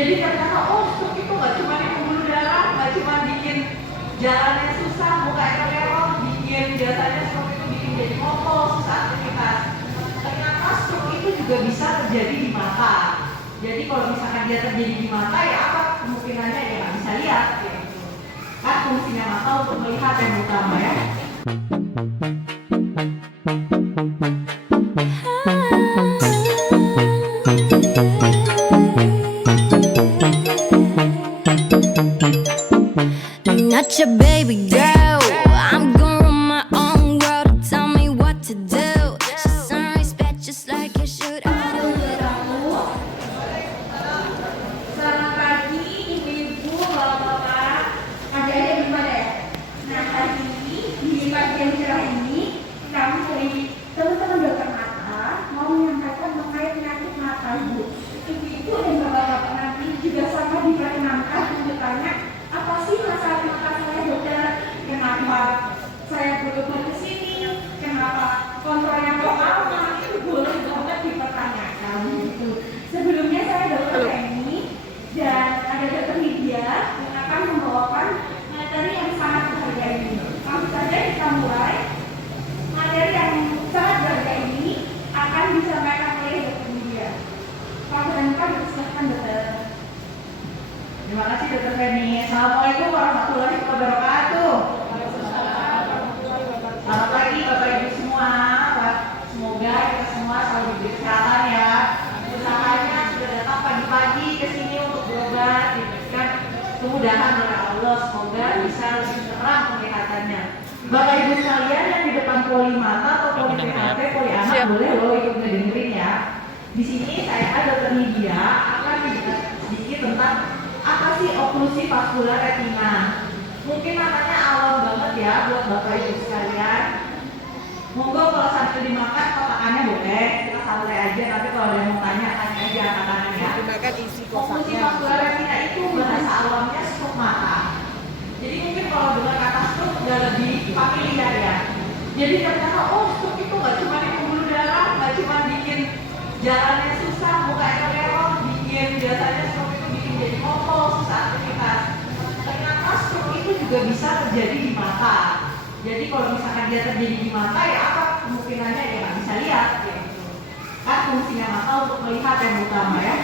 Jadi ternyata stroke itu nggak cuma di pembuluh darah, nggak cuma bikin jalannya susah, mukanya merah, bikin biasanya stroke itu bikin jadi ngompol, susah aktivitas. Ternyata stroke itu juga bisa terjadi di mata. Jadi kalau misalkan dia terjadi di mata, ya apa kemungkinannya ya nggak bisa lihat. Gitu. Kan fungsinya mata untuk melihat yang utama ya. Not your baby girl. I'm gonna run my own world. Tell me what to do. She's on respect just like you should. Selamat pagi ibu-ibu, bapak-bapak, adik-adik gimana ya? Nah hari ini di pagi yang cerah ini kami dari teman-teman dokter mata mau menyampaikan mengenai penyakit mata ibu. Ibu-ibu dan bapak-bapak nanti juga sama diperkenankan untuk bertanya apa sih masalah mata saya dokter? Kenapa saya betul-betul ke sini? Kenapa kontrolnya kok lama? Itu boleh banget dipertanyakan gitu. Sebelumnya saya dokter Reni dan ada dokter Lydia yang akan membawakan materi yang sangat berharga ini. Langsung saja kita mulai. Materi yang sangat berharga ini akan disampaikan oleh dokter Lydia. Pak Berangkat, silahkan dokter. Terima kasih dokter Reni. Assalamualaikum warahmatullahi wabarakatuh. Selamat pagi Bapak Ibu semua. Semoga kita semua selalu diberi kesehatan ya. Usahanya sudah datang pagi-pagi ke sini untuk berobat, diberikan kemudahan oleh Allah. Semoga bisa lebih terang penglihatannya. Bapak Ibu sekalian yang di depan poli mata atau poli PHP, poli anak boleh loh ikut ngedengerin ya. Di sini saya dokter Lydia akan menjelaskan sedikit tentang apa sih oklusi vaskular retina. Mungkin namanya awam banget ya buat Bapak Ibu sekalian. Monggo kalau sambil dimakan kotakannya boleh, kita santai aja, nanti kalau ada yang mau tanya aja angkat ya. Gunakan isi Oklusi kotaknya. vaskular retina itu bahasa awamnya stroke mata. Jadi mungkin kalau dengar kata stroke udah lebih familiar ya. Jadi ternyata stroke itu nggak cuma di pembuluh darah, nggak cuma bikin jalannya susah, mukanya merah, bikin biasanya stroke itu bikin jadi ngompol, susah aktivitas. Ternyata stroke itu juga bisa terjadi di mata. Jadi kalau misalkan dia terjadi di mata, ya apa kemungkinannya ya nggak bisa lihat. Gitu. Kan fungsinya mata untuk melihat yang utama ya.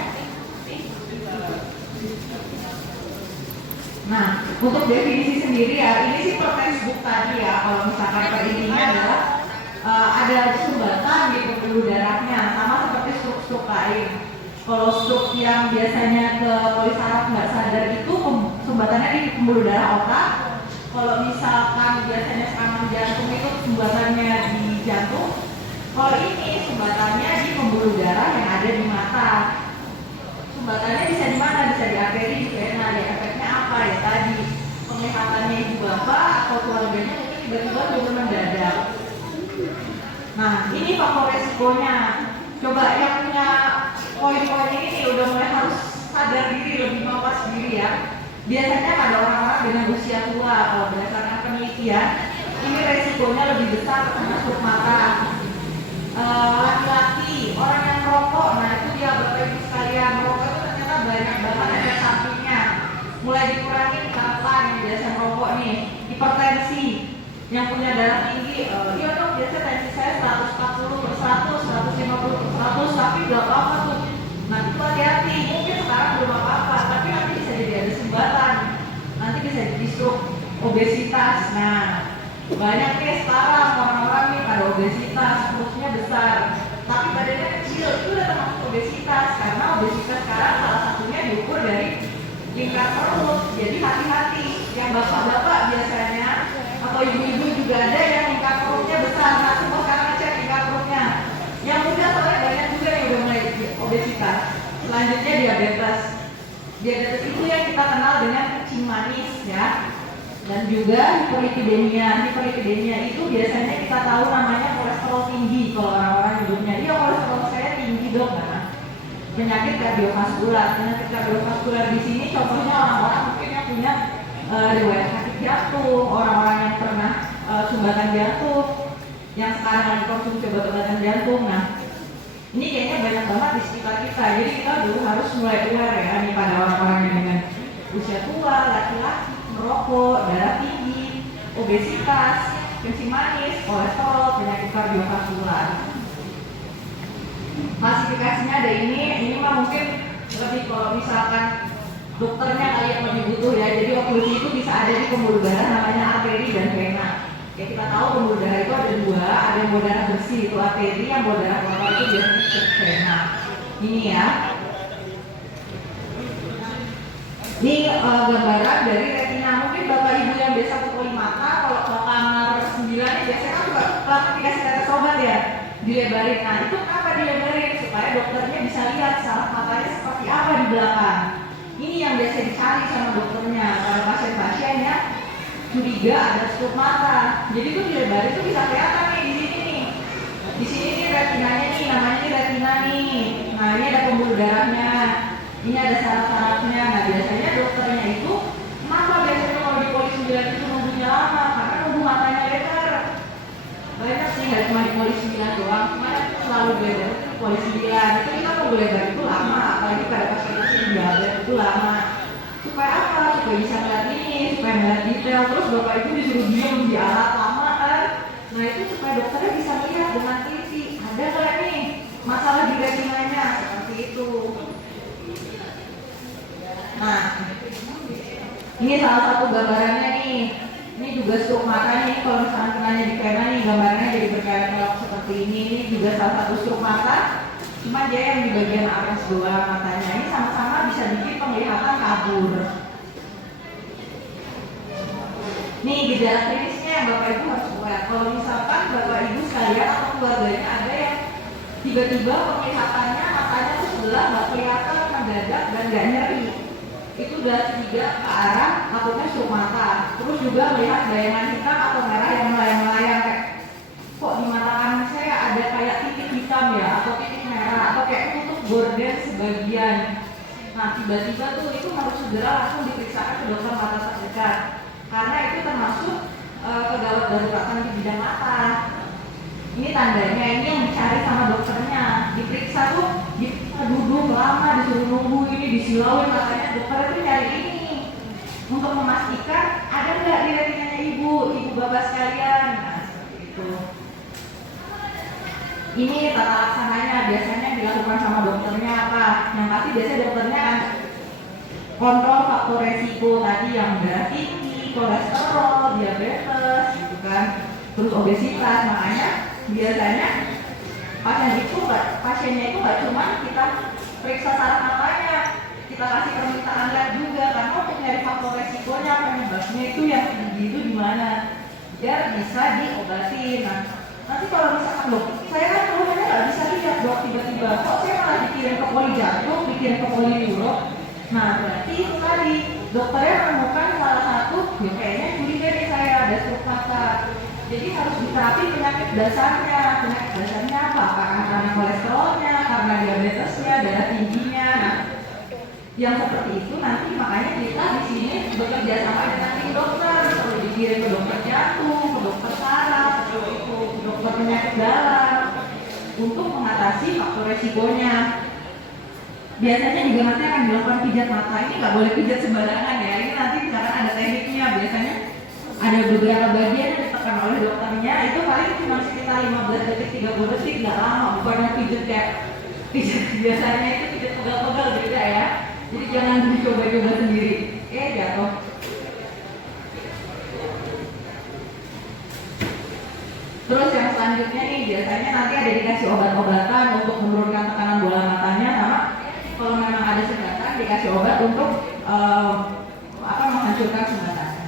Nah, untuk definisi sendiri ya, ini sih per textbook tadi ya. Kalau misalkan per intinya adalah ada sumbatan di pembuluh darahnya, sama seperti stroke lain. Kalau stroke yang biasanya ke polisaraf nggak sadar itu sumbatannya di pembuluh darah otak. Kalau misalkan biasanya serangan jantung itu sumbatannya di jantung. Kalau ini sumbatannya di pembuluh darah yang ada di mata. Sumbatannya bisa di mana? Bisa di arteri, di vena. Ya, efeknya apa ya tadi? Penglihatannya ibu bapak atau keluarganya mungkin tiba-tiba turun mendadak. Nah, ini faktor resikonya. Coba yang punya poin-poin ini nih, udah mulai harus sadar diri, lebih mawas diri ya. Biasanya pada orang-orang dengan usia tua, kalau berdasarkan penelitian, ini resikonya lebih besar karena stroke mata. Laki-laki, orang yang merokok, nah itu dia Bapak Ibu sekalian, merokok itu ternyata banyak banget efek sampingnya. Mulai dikurangi kapan yang biasa merokok nih, hipertensi, yang punya darah tinggi, iya dong biasa tensi saya 140 per 100, 150 per 100, tapi gak apa-apa tuh. Nah itu hati-hati, mungkin sekarang belum apa-apa, tapi nanti bisa jadi ada sumbatan, nanti bisa jadi stroke, obesitas. Nah banyak nih sekarang orang-orang nih pada obesitas, perutnya besar, tapi badannya kecil, itu udah termasuk obesitas, karena obesitas sekarang salah satunya diukur dari lingkar perut. Jadi hati-hati, yang bapak-bapak biasanya atau ibu-ibu juga ada yang lingkar perutnya besar. Nah semua sekarang ngecek lingkar perutnya. Yang muda soalnya banyak juga yang udah mulai obesitas. Selanjutnya diabetes. Diabetes itu yang kita kenal dengan kencing manis ya. Dan juga hiperlipidemia. Hiperlipidemia itu biasanya kita tahu namanya kolesterol tinggi. Kalau orang-orang hidupnya, iya kolesterol saya tinggi dong. Nah, penyakit kardiovaskular. Penyakit kardiovaskular di sini contohnya orang-orang mungkin yang punya riwayat sakit jantung, orang-orang yang pernah sumbatan jantung, yang sekarang lagi konsumsi obat-obatan jantung. Nah, Ini kayaknya banyak banget di sekitar kita, jadi kita dulu harus mulai aware ya nih pada orang-orang yang dengan usia tua, laki-laki, merokok, darah tinggi, obesitas, kencing manis, kolesterol, penyakit kardiovaskular. Klasifikasinya ada ini mah mungkin lebih kalau misalkan dokternya kali yang lebih butuh ya. Jadi oklusi itu bisa ada di pembuluh darah namanya arteri dan vena. Ya kita tahu pembuluh darah itu ada dua, ada yang pembuluh darah bersih itu arteri, yang pembuluh darah kotor itu biasanya disebut vena. Ini ya. Ini gambaran dari retina. Mungkin bapak ibu yang biasa kukuli mata, kalau ke kamar 9 ini biasanya kan juga pelatih dikasih tetes obat ya, dilebarin. Nah itu kenapa dilebarin? Supaya dokternya bisa lihat saraf matanya seperti apa di belakang. Ini yang biasa dicari sama dokternya pada pasien-pasien yang curiga ada stroke mata. Jadi itu dilebarin itu bisa kelihatan nih di sini nih. Di sini nih retinanya nih, namanya nih retina nih. Nah ini ada pembuluh darahnya. Ini ada saraf-sarafnya. Nah biasanya dokternya itu kenapa biasanya kalau di poli 9 itu nunggunya lama? Karena nunggu matanya lebar. Banyak sih, nggak cuma di poli 9 doang, cuma selalu lebar di poli 9. Itu kita nunggu lebar itu lama, apalagi pada pasien-pasien diabetes itu lama. Supaya apa? Supaya bisa ngeliat ini, supaya ngeliat detail. Terus bapak ibu disuruh diem di alat lama kan. Nah itu supaya dokternya bisa lihat dengan teliti. Ada nggak nih masalah di retinanya? Seperti itu. Nah, ini salah satu gambarannya nih. Ini juga stroke mata nih. Kalau misalkan kenanya di vena nih, gambarnya jadi berkelok seperti ini. Ini juga salah satu stroke mata. Cuma dia yang di bagian atas doang matanya. Ini sama-sama bisa bikin penglihatan kabur. Nih gejala klinisnya yang bapak ibu harus lihat. Kalau misalkan bapak ibu sekalian atau keluarganya ada yang tiba-tiba penglihatannya matanya tuh sebelah nggak kelihatan, mendadak dan nggak nyeri. Itu udah 3 ke arah takutnya stroke mata. Terus juga melihat bayangan hitam atau merah yang melayang-layang kayak kok di mata kanan saya ada kayak titik hitam ya, atau titik merah, atau kayak tutup gorden sebagian. Nah tiba-tiba tuh itu harus segera langsung diperiksakan ke dokter mata terdekat, karena itu termasuk kegawat daruratan di bidang mata. Ini tandanya, ini yang dicari sama dokternya. Diperiksa tuh, duduk lama, disuruh nunggu, ini disilauin matanya. Dokter itu nyari ini untuk memastikan ada nggak di retinanya ibu bapak sekalian. Nah seperti itu. Ini tata laksananya biasanya dilakukan sama dokternya apa? Yang pasti biasanya dokternya kan kontrol faktor resiko tadi yang darah tinggi, kolesterol, diabetes, gitu kan. Terus obesitas, makanya biasanya pasiennya itu nggak cuma kita periksa saraf matanya, kita kasih permintaan lab juga karena untuk nyari faktor resikonya penyebabnya itu yang tinggi itu di mana, biar bisa diobatin. Nah, nanti kalau misalkan dok, saya kan keluhannya nggak bisa lihat dok, tiba-tiba kok saya malah dikirim ke poli jantung, dikirim ke poli neuro. Nah berarti itu tadi dokternya menemukan salah satu, ya kayaknya curiga nih saya ada stroke mata. Jadi harus diterapi penyakit dasarnya. Penyakit dasarnya apa? Karena kolesterolnya, karena diabetesnya, darah tingginya. Nah, yang seperti itu nanti makanya kita di sini bekerja sama dengan tim dokter. Perlu dikirim ke dokter jantung, ke dokter saraf, ke dokter penyakit dalam untuk mengatasi faktor resikonya. Biasanya juga nanti akan dilakukan pijat mata. Ini nggak boleh pijat sembarangan ya. Ini nanti misalkan ada tekniknya. Biasanya ada beberapa bagian yang ditekan oleh dokternya, itu paling cuma sekitar 15 detik, 30 detik, nggak lama. Bukan yang pijat kayak pijat biasanya itu pijat pegal-pegal beda ya. Jadi jangan dicoba-coba sendiri. Jatuh. Terus yang selanjutnya nih, biasanya nanti ada dikasih obat-obatan untuk menurunkan tekanan bola matanya, sama kalau memang ada sumbatan dikasih obat untuk menghancurkan sumbatannya.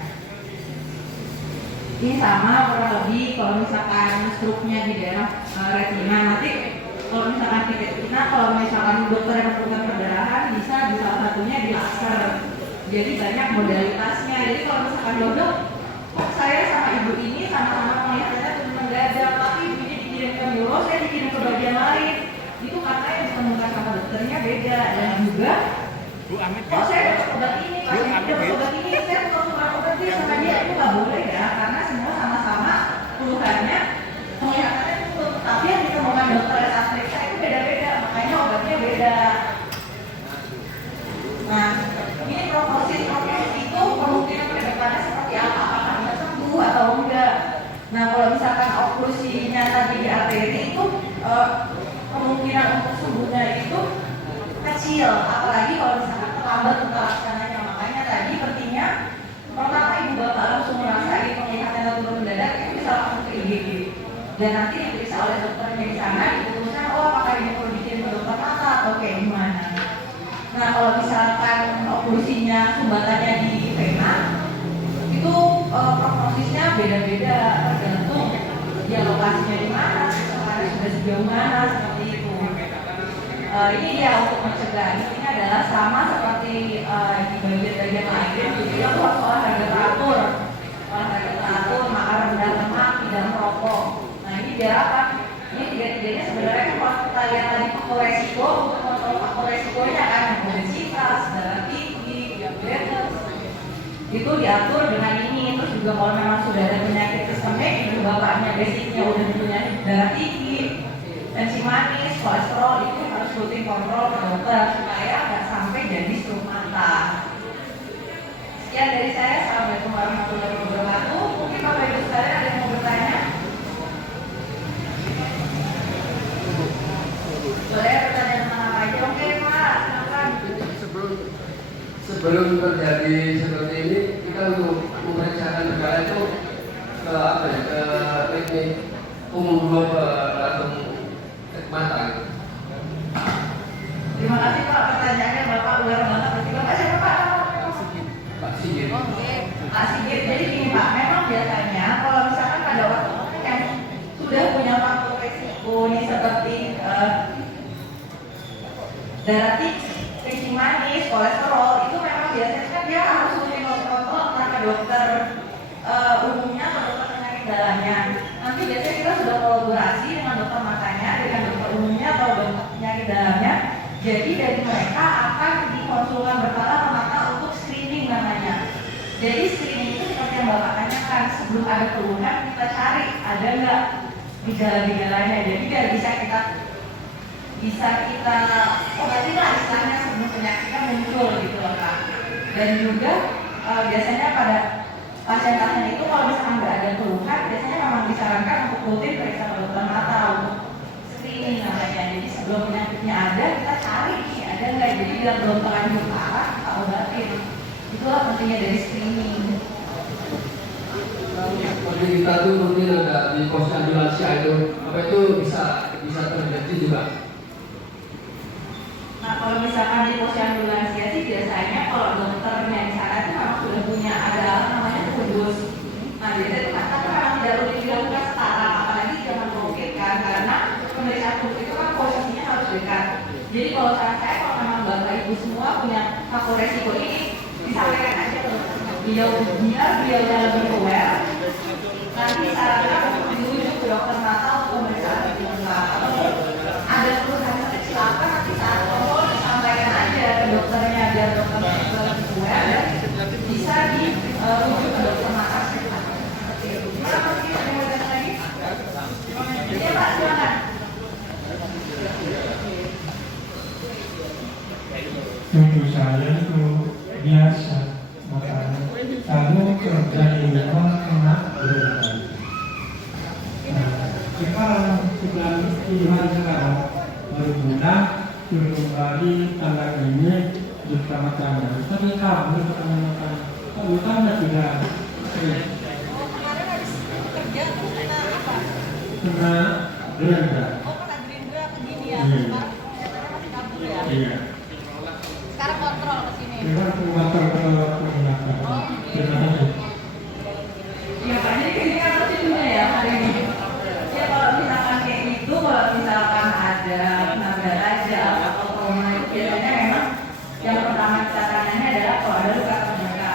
Ini sama kurang lebih kalau misalkan struknya di daerah retina, nanti kalau misalkan retina, kalau misalkan dokter yang memerlukan perdarahan bisa salah satunya di laser. Jadi banyak modalitasnya. Jadi kalau misalkan dok, kok saya sama ibu ini sama-sama penglihatannya turun mendadak, tapi ibunya dikirim ke neuro, saya dikirim ke bagian lain. Itu karena yang ditemukan sama dokternya beda. Dan juga kok saya dapat obat ini, pasien dapat obat ini, saya bukan tukar obat dia sama dia, itu nggak boleh ya, karena semua sama-sama keluhannya penglihatannya turun, tapi yang ditemukan dokter saat periksa itu beda-beda. kecil, apalagi kalau misalkan terlambat untuk laksananya. Makanya tadi pentingnya pertama ibu bapak langsung merasakan penglihatan yang turun mendadak itu bisa langsung ke IGD dan nanti diperiksa oleh dokternya di sana diputuskan apakah ini perlu dikirim ke dokter mata atau kayak gimana. Nah kalau misalkan oklusinya sumbatannya di vena itu prognosisnya beda-beda tergantung dia lokasinya di mana, sekarang sudah sejauh mana seperti itu. Ini dia untuk mencegah. Ini adalah sama seperti di bagian-bagian lain. Jadi aku harus olahraga teratur, makan rendah lemak, tidak merokok. Nah ini biar apa? Ini tiga-tiganya sebenarnya kan kalau kita lihat tadi faktor resiko, untuk kontrol faktor resikonya kan obesitas, darah tinggi, diabetes, itu diatur dengan ini. Terus juga kalau memang sudah ada penyakit sistemik, ibu bapaknya basicnya udah punya darah tinggi, tensi manis, kolesterol, itu harus rutin kontrol ke dokter supaya nggak sampai jadi stroke mata. Sekian dari saya. Assalamualaikum warahmatullahi wabarakatuh. Mungkin Bapak Ibu sekalian ada yang mau bertanya? Boleh pertanyaan tentang apa aja? Oke Pak, silakan. Sebelum terjadi seperti ini, kita untuk memeriksakan negara itu ke apa ya? Ke teknik umum dulu ke langsung mata. Terima kasih Pak, pertanyaannya Bapak luar banget. Berarti Bapak siapa Pak? Pak Sigit. Oke, Pak Sigit. Jadi gini Pak, memang biasanya kalau misalkan pada waktu yang sudah punya faktor resiko nih seperti darah tinggi, kencing manis, kolesterol, itu memang biasanya kan dia harus rutin kontrol entah ke dokter umumnya atau dokter penyakit dalamnya. Nanti biasanya kita sudah kolaborasi dengan dokter matanya, dengan dokter umumnya atau dokter penyakit dalamnya. Jadi dari mereka akan dikonsulkan berkala ke mata untuk screening namanya. Jadi screening itu seperti yang Bapak tanyakan, sebelum ada keluhan kita cari ada nggak gejala-gejalanya. Jadi biar bisa kita obati lah istilahnya sebelum penyakitnya muncul gitu loh Kak. Dan juga biasanya pada pasien-pasien itu kalau misalkan nggak ada keluhan, biasanya memang disarankan untuk rutin periksa ke dokter mata untuk screening namanya. Jadi sebelum penyakitnya ada, kita cari nih ada nggak. Jadi biar belum terlanjur parah, kita obatin. Itulah pentingnya dari screening. Seperti kita tuh rutin ada di pos ambulansia itu, apa itu bisa terjadi juga? Nah kalau misalkan di posyandulansia sih biasanya kalau dokternya di sana itu memang sudah punya ada namanya kudus. Nah biasanya itu kan memang tidak rutin dilakukan setara, apalagi zaman COVID kan, karena pemeriksaan kudus itu kan posisinya harus dekat. Jadi kalau saran saya kalau memang bapak ibu semua punya faktor resiko ini, disampaikan aja ke dokternya. Beliau lebih aware. Nanti sarankan untuk dirujuk ke dokter mata untuk pemeriksaan lengkap. Ada keluhan kecil apa nanti saat kontrol disampaikan aja ke dokternya biar dokternya lebih aware dan bisa dirujuk ke dokter mata seperti itu. Terima kasih. Ada yang mau datang lagi? Iya Pak, silakan. Untuk saya itu biasa makanya lalu kerja di rumah kena berulang. Sekarang sudah pilihan sekarang berguna sudah kembali tanggal ini bersama-sama. Tapi kamu bersama-sama, utama sudah Kemarin habis kerja tuh kena apa? kena berendah. Kena gerindra begini ya. Iya. Sekarang kelihatannya masih kabur ya. Iya. Sekarang kontrol ke sini. Sekarang motor ke belakang. Terima kasih. Iya Pak, jadi ini kan prosedurnya ya hari ini. Ya kalau misalkan kayak gitu, kalau misalkan ada nabrak aja atau trauma itu biasanya memang yang pertama kita tanyanya adalah kalau ada luka terbuka.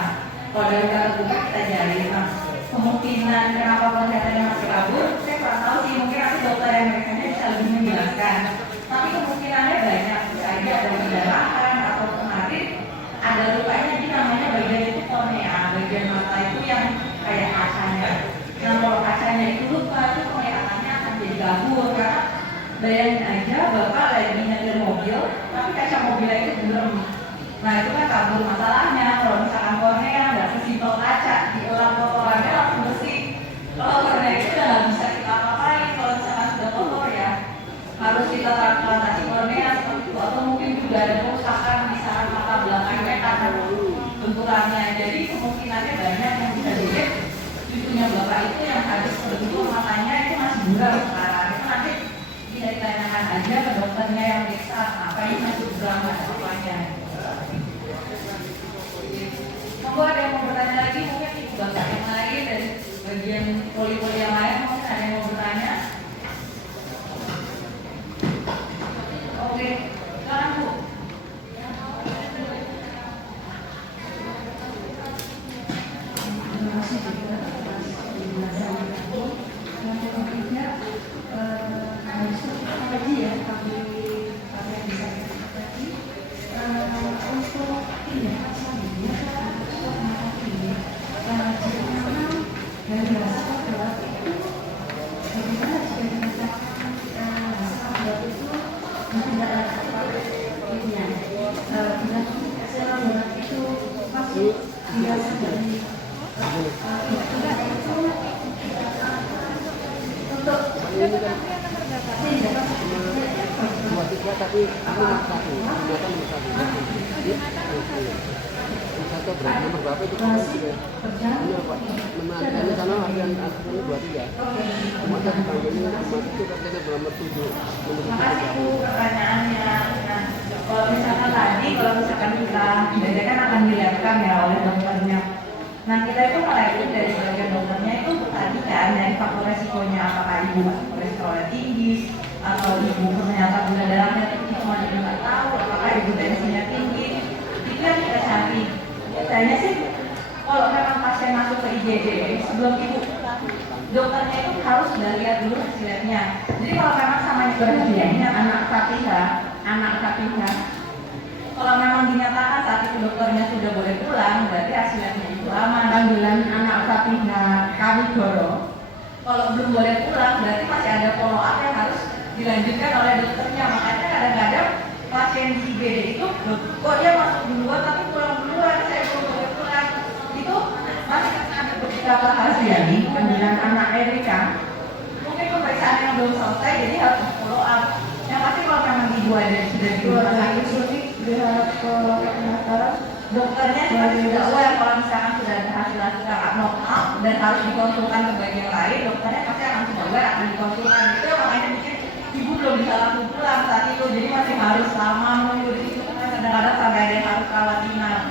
Kalau ada luka terbuka kita jahit. Nah, kemungkinan kenapa penglihatannya masih kabur, saya kurang tahu sih. Mungkin nanti dokter yang mereka bisa lebih menjelaskan. Tapi kemungkinannya banyak. Bisa aja ada perdarahan atau kemarin ada lukanya di namanya bagian itu kornea, bagian mata itu yang kayak kacanya. Nah kalau kacanya itu luka itu penglihatannya akan jadi kabur karena bayangin aja bapak lagi nyetir mobil tapi kaca mobilnya itu belum. Nah itu kan kabur masalahnya. Kalau misalkan kornea nggak sesimpel kaca, diulang kotorannya langsung bersih. Kalau kornea itu udah nggak bisa kita apa-apain kalau misalkan sudah kotor ya. Harus kita transplantasi kornea seperti itu atau mungkin juga ada kerusakan buram sekarang. Itu nanti bisa ditanyakan aja ke dokternya yang periksa. Apa ini masuk buram atau apanya? Monggo ada yang mau bertanya lagi, mungkin ibu bapak yang lain dari bagian poli-poli yang lain mungkin ada yang mau bertanya. Oke, silakan Bu. Terima kasih juga atas penjelasan itu. Yang berikutnya harus tadi ya kami yang disampaikan tadi untuk ini asalnya untuk mata ini jadi memang dari rasa berat itu bagaimana jika dikatakan rasa berat itu tidak ada ininya bila secara berat itu masuk biasa dari Makasih Bu pertanyaannya. Nah, kalau misalkan tadi, kalau misalkan kita bedakan akan dilihatkan ya oleh dokternya. Nah kita itu merekrut dari sebagian dokternya itu tadi kan dari faktor resikonya apakah ibu kolesterolnya tinggi atau ibu ternyata gula darahnya tinggi cuma ibu nggak tahu apakah ibu tensinya tinggi itu yang kita cari. Biasanya sih kalau memang pasien masuk ke IGD sebelum ibu dokternya itu harus sudah lihat dulu hasilnya. Jadi kalau memang sama berhadiahnya anak katiha kalau memang dinyatakan saat itu dokternya sudah boleh pulang, berarti hasilnya itu aman. Panggilan anak Fatihah Kawigoro. Kalau belum boleh pulang, berarti masih ada follow up yang harus dilanjutkan oleh dokternya. Makanya kadang-kadang pasien di IGD itu, kok dia masuk duluan tapi pulang duluan, saya belum boleh pulang. Itu masih ada beberapa hasil di panggilan anak Erika. Mungkin pemeriksaan yang belum selesai, jadi harus follow up. Yang pasti kalau memang ibu ada sudah di rumah sakit, berharap ke pendaftaran dokternya juga aware kalau misalkan sudah ada hasil yang abnormal dan harus dikonsulkan ke bagian lain, dokternya pasti akan sudah aware akan dikonsulkan. Itu makanya mungkin ibu belum bisa langsung pulang saat itu, jadi masih harus lama menunggu di situ karena kadang-kadang sampai ada yang harus rawat inap.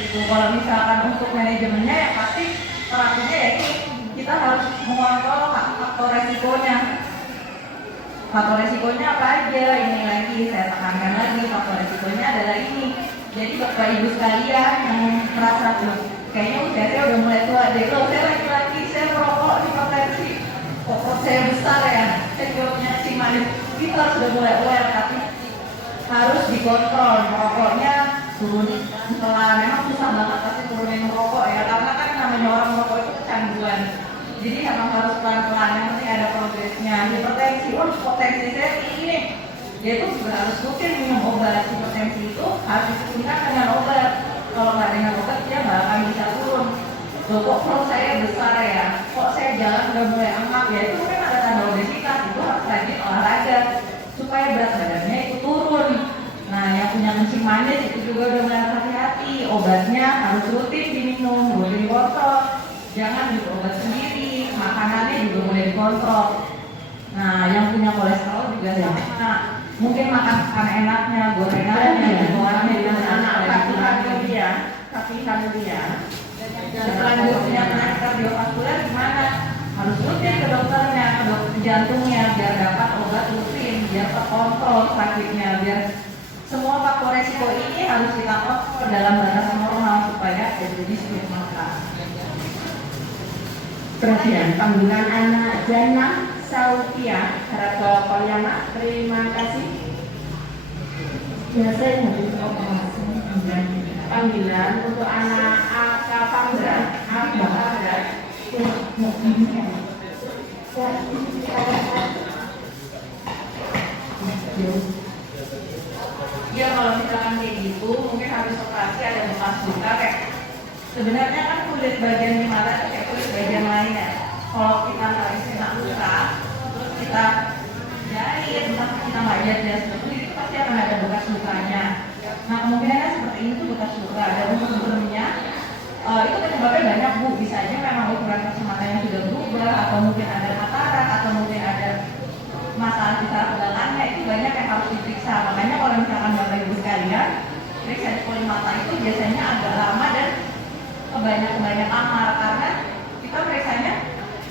Itu kalau misalkan untuk manajemennya ya pasti terapinya ya ini kita harus mengontrol faktor resikonya. Faktor resikonya apa aja? Ini lagi saya tekankan lagi faktor resikonya adalah ini. Jadi bapak ibu sekalian yang merasa tuh kayaknya usia saya udah mulai tua deh. Kalau saya laki-laki saya merokok hipertensi, kok saya besar ya. Saya jawabnya si manis. Kita sudah mulai aware tapi harus dikontrol merokoknya turun pelan. Memang susah banget pasti turunin merokok ya karena kan namanya orang merokok itu kecanduan. Jadi memang harus pelan-pelan, yang penting ada progresnya. Hipertensi, potensi saya tinggi nih. Dia itu juga harus rutin minum obat. Hipertensi itu harus diturunkan dengan obat. Kalau nggak dengan obat, dia nggak akan bisa turun. Loh, kok perut saya besar ya? Kok saya jalan udah mulai angkat ya? Itu mungkin ada tanda obesitas. Itu harus rajin olahraga supaya berat badannya itu turun. Nah, yang punya kencing manis itu juga udah mulai hati-hati. Obatnya harus rutin diminum, rutin dipotong. Jangan minum obat sendiri, makanannya juga mulai dikontrol. Nah, yang punya kolesterol juga sama. Nah, mungkin makan enaknya, gorengannya, gorengnya dengan anak kaki dia. Selanjutnya penyakit kardiovaskuler gimana? Harus rutin ke dokternya, ke dokter jantungnya biar dapat obat rutin, biar terkontrol sakitnya, biar semua faktor resiko ini harus kita kontrol dalam batas normal supaya terjadi stimulus. Perhatian panggilan anak Jana Sautia Harga Kolyana. Terima kasih. Biasa yang harus panggilan untuk anak Aka Pandra. Ya kalau misalkan kayak gitu mungkin habis operasi ada bekas luka kayak sebenarnya kan kulit bagian di mata itu kayak kulit bagian lainnya. Kalau kita habis kena luka terus kita jahit, entah kita nggak jahit seperti itu pasti akan ada bekas lukanya. Nah kemungkinannya seperti ini tuh bekas luka, ada unsur-unsurnya Itu penyebabnya banyak Bu, bisa aja memang ukuran kacamatanya sudah berubah, atau mungkin ada katarak, atau mungkin ada masalah di saraf belakangnya. Itu banyak yang harus diperiksa. Makanya kalau misalkan Bapak Ibu sekalian, periksa di poli mata itu biasanya agak lama dan banyak kamar, karena kita periksanya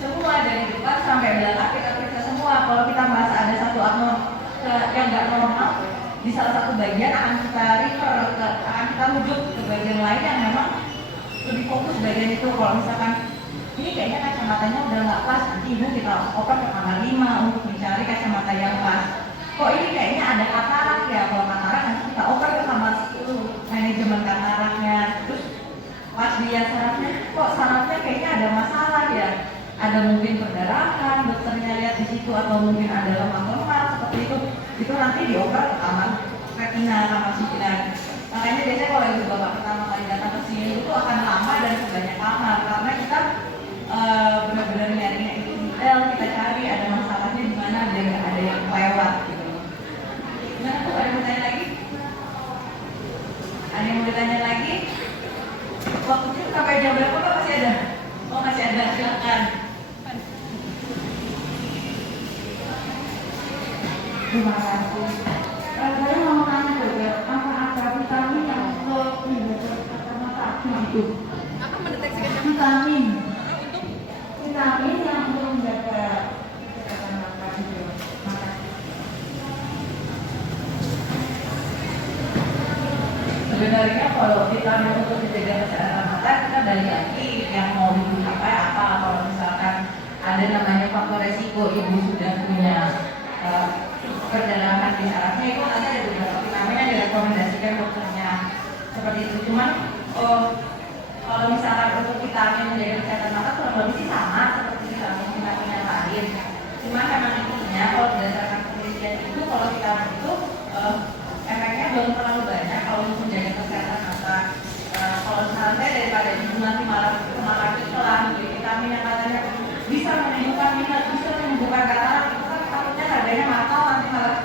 semua dari depan sampai belakang, kita periksa semua. Kalau kita merasa ada satu yang nggak normal di salah satu bagian, akan kita refer, akan kita rujuk ke bagian lain yang memang lebih fokus bagian itu. Kalau misalkan ini kayaknya kacamatanya udah nggak pas, nanti Ibu kita oper ke kamar 5 untuk mencari kacamata yang pas. Kok ini kayaknya ada katarak ya, kalau katarak nanti kita oper ke kamar 10, manajemen kataraknya. Terus pas dia sarafnya, kok sarafnya kayaknya ada masalah ya, ada mungkin perdarahan, dokternya lihat di situ, atau mungkin ada lemak-lemak seperti itu nanti dioper ke kamar retina, kamar sikiran. Makanya biasanya kalau Ibu Bapak pertama kali datang ke sini itu akan lama dan banyak kamar, karena kita benar-benar nyarinya itu detail, kita cari ada masalahnya di mana biar nggak ada yang lewat gitu. Gimana tuh, ada yang mau tanya lagi? Ada yang mau ditanya lagi? Waktunya sampai jam berapa Pak, masih ada? Oh masih ada, silakan. Terima kasih. Saya mau tanya juga, apa ada vitamin yang untuk mendeteksi kacamata itu? Apa mendeteksi Vitamin yang untuk menjaga kacamata itu. Sebenarnya kalau vitamin untuk menjaga kesehatan mata, kita balik lagi yang mau dipakai apa. Kalau misalkan ada namanya faktor resiko, Ibu sudah punya perdarahan di sarafnya, itu nanti ada beberapa vitamin yang direkomendasikan dokternya seperti itu. Cuman kalau misalkan untuk vitamin menjaga kesehatan mata kurang lebih sih sama seperti vitamin yang lain. Cuman memang intinya kalau berdasarkan penelitian itu, kalau vitamin itu efeknya belum terlalu banyak kalau untuk menjaga kesehatan mata. Kalau misalnya saya daripada Ibu nanti malah setelah beli vitamin yang katanya bisa menyembuhkan minat, bisa menyembuhkan katarak, itu kan takutnya harganya mahal, nanti malah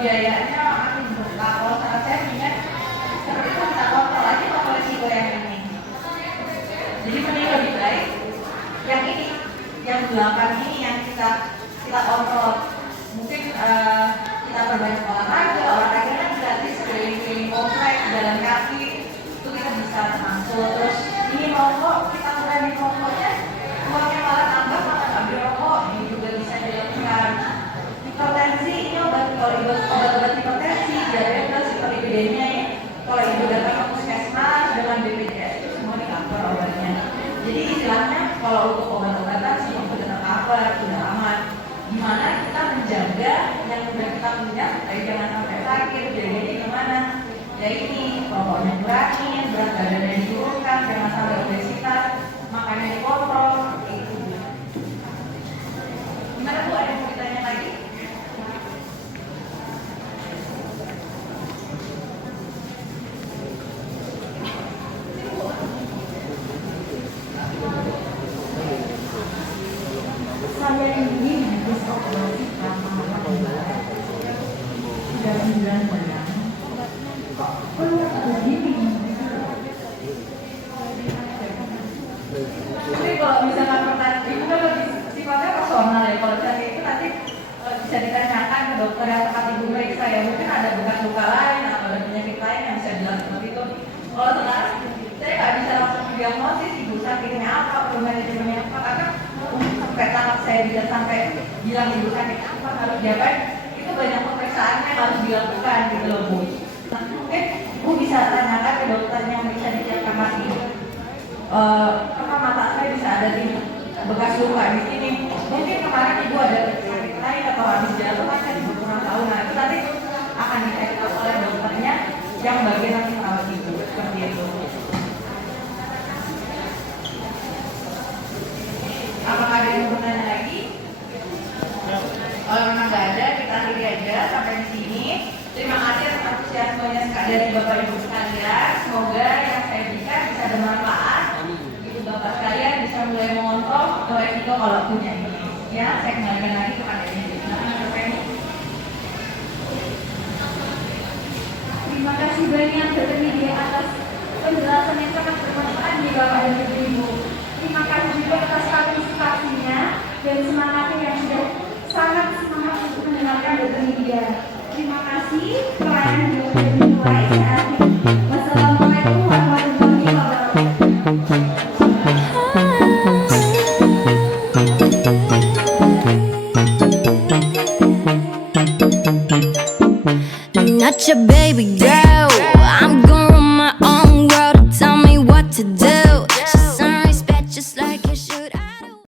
biayanya makin berbengkak. Kalau saat saya punya seperti itu kita kontrol aja kalau resiko yang ini. Jadi mending lebih baik yang ini, yang belakang ini yang kita kontrol. Mungkin kita perbanyak olahraganya gratis, keliling-keliling komplek, jalan kaki, itu kita bisa masuk. Terus ini rokok, kita kurangi rokoknya, uangnya malah tambah, malah ngambil rokok, ini juga bisa dilakukan. Hipertensi, ini obat-obat hipertensi, diabetes, hiperlipidemia ini, kalau Ibu datang ke puskesmas dengan BPJS itu semua di cover obatnya. Jadi istilahnya kalau untuk obat-obatan semua sudah tercover, sudah aman. Gimana kita menjaga yang sudah kita punya supaya jangan sampai sakit, biayanya gimana? Ya ini, rokoknya kurangin, berat badannya diturunkan, jangan sampai obesitas, makannya dikontrol, itu. Gimana Bu, ada yang mau ditanya lagi? Saya ini habis operasi selama 9 bulan. Keluar begini. Jadi kalau misalkan pertanyaan itu kan lebih sifatnya personal ya. Kalau misalnya itu nanti bisa ditanyakan ke dokter yang tempat Ibu periksa ya. Mungkin ada bekas luka lain atau ada penyakit lain yang bisa bilang seperti itu. Kalau sekarang saya nggak bisa langsung diagnosis Ibu sakitnya apa, manajemennya apa, karena sampai tahap saya bisa sampai bilang Ibu sakit apa harus diapain, itu banyak pemeriksaan yang harus dilakukan gitu loh Bu. Nah, mungkin Bu bisa tanyakan ke dokternya yang bisa dicek kamar ini. Karena mata saya bisa ada di bekas luka di sini. Mungkin kemarin Ibu ada sakit lain atau habis jatuh kan Ibu kurang tahu. Nah itu nanti akan dicek oleh dokternya yang bagian nanti merawat Ibu seperti itu. Apakah ada yang mau bertanya lagi? Kalau memang nggak ada, kita akhiri aja sampai di sini. Terima kasih atas antusiasmenya dari Bapak Ibu sekalian. Semoga yang saya berikan bisa bermanfaat. Ibu Bapak sekalian bisa mulai mengontrol resiko kalau punya ini. Ya, saya kembalikan lagi kepada Ibu. Terima kasih banyak Dokter Media atas penjelasan yang sangat bermanfaat. disampaikan Dokter Lydia. Terima kasih. Pelayanan juga sudah dimulai.